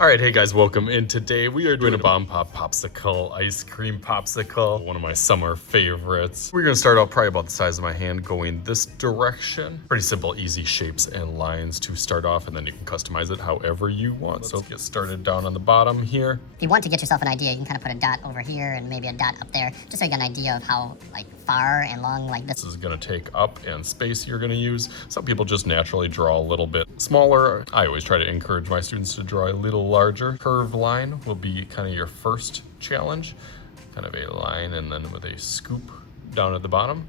All right, hey guys, welcome in. Today we are doing a Bomb Pop Popsicle, ice cream popsicle, one of my summer favorites. We're gonna start out probably about the size of my hand going this direction. Pretty simple, easy shapes and lines to start off, and then you can customize it however you want. So get started down on the bottom here. If you want to get yourself an idea, you can kind of put a dot over here and maybe a dot up there, just so you get an idea of how far and long this is gonna take up and space you're gonna use. Some people just naturally draw a little bit smaller. I always try to encourage my students to draw a little larger. Curved line will be kind of your first challenge. Kind of a line and then with a scoop down at the bottom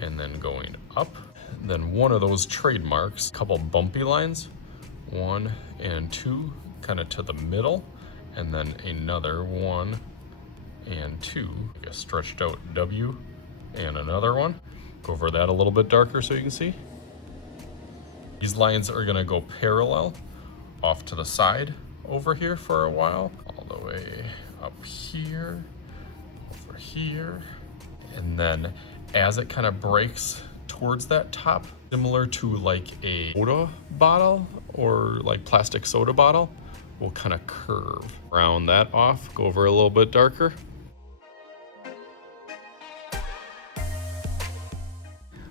and then going up. And then one of those trademarks, a couple bumpy lines, 1 and 2, kind of to the middle, and then another 1 and 2, like a stretched out W, and another one. Go over that a little bit darker so you can see. These lines are gonna go parallel off to the side over here for a while, all the way up here, over here. And then as it kind of breaks towards that top, similar to like a soda bottle or like plastic soda bottle, will kind of curve. Round that off, go over a little bit darker.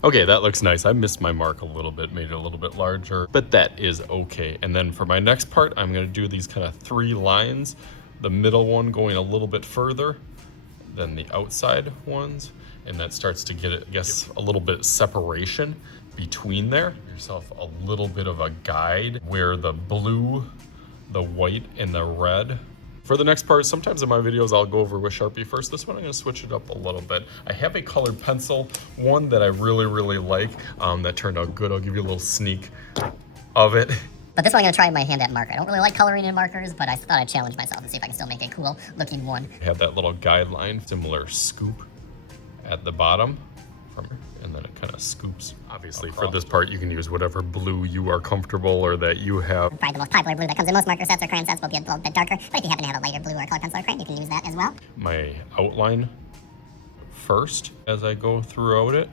Okay, that looks nice. I missed my mark a little bit, made it a little bit larger, but that is okay. And then for my next part, I'm gonna do these kind of 3 lines, the middle one going a little bit further than the outside ones. And that starts to get, I guess, a little bit separation between there. Give yourself a little bit of a guide where the blue, the white, and the red. For the next part, sometimes in my videos, I'll go over with Sharpie first. This one, I'm gonna switch it up a little bit. I have a colored pencil, one that I really like, that turned out good. I'll give you a little sneak of it. But this one I'm gonna try my hand at marker. I don't really like coloring in markers, but I thought I'd challenge myself and see if I can still make a cool looking one. I have that little guideline, similar scoop at the bottom, and then it kind of scoops. Obviously, for this part, you can use whatever blue you are comfortable or that you have. Probably the most popular blue that comes in most marker sets or crayon sets will be a little bit darker, but if you happen to have a lighter blue or a colored pencil or crayon, you can use that as well. My outline first as I go throughout it.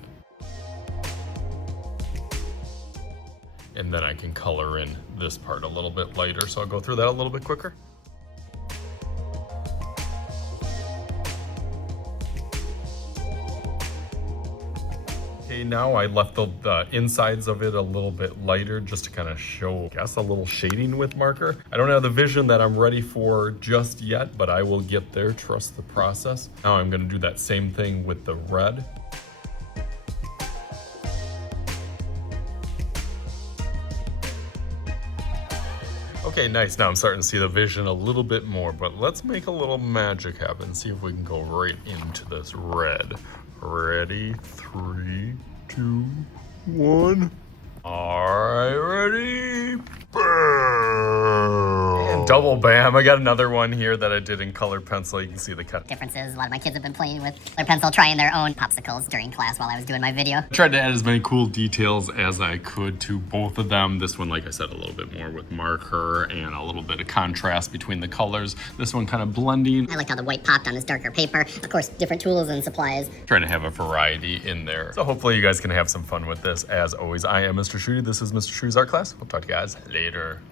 And then I can color in this part a little bit lighter, so I'll go through that a little bit quicker. Okay, now I left the insides of it a little bit lighter just to kind of show, I guess, a little shading with marker. I don't have the vision that I'm ready for just yet, but I will get there, trust the process. Now I'm gonna do that same thing with the red. Okay, nice. Now I'm starting to see the vision a little bit more, but let's make a little magic happen. See if we can go right into this red. Ready? 3, 2, 1. All right, ready? Bam! Double bam. I got another one here that I did in colored pencil. You can see the cut differences. A lot of my kids have been playing with their pencil, trying their own popsicles during class while I was doing my video. I tried to add as many cool details as I could to both of them. This one, like I said, a little bit more with marker and a little bit of contrast between the colors. This one kind of blending. I like how the white popped on this darker paper. Of course, different tools and supplies. Trying to have a variety in there. So hopefully you guys can have some fun with this. As always, I am Mr. Shruti. This is Mr. Shruti's art class. We'll talk to you guys later.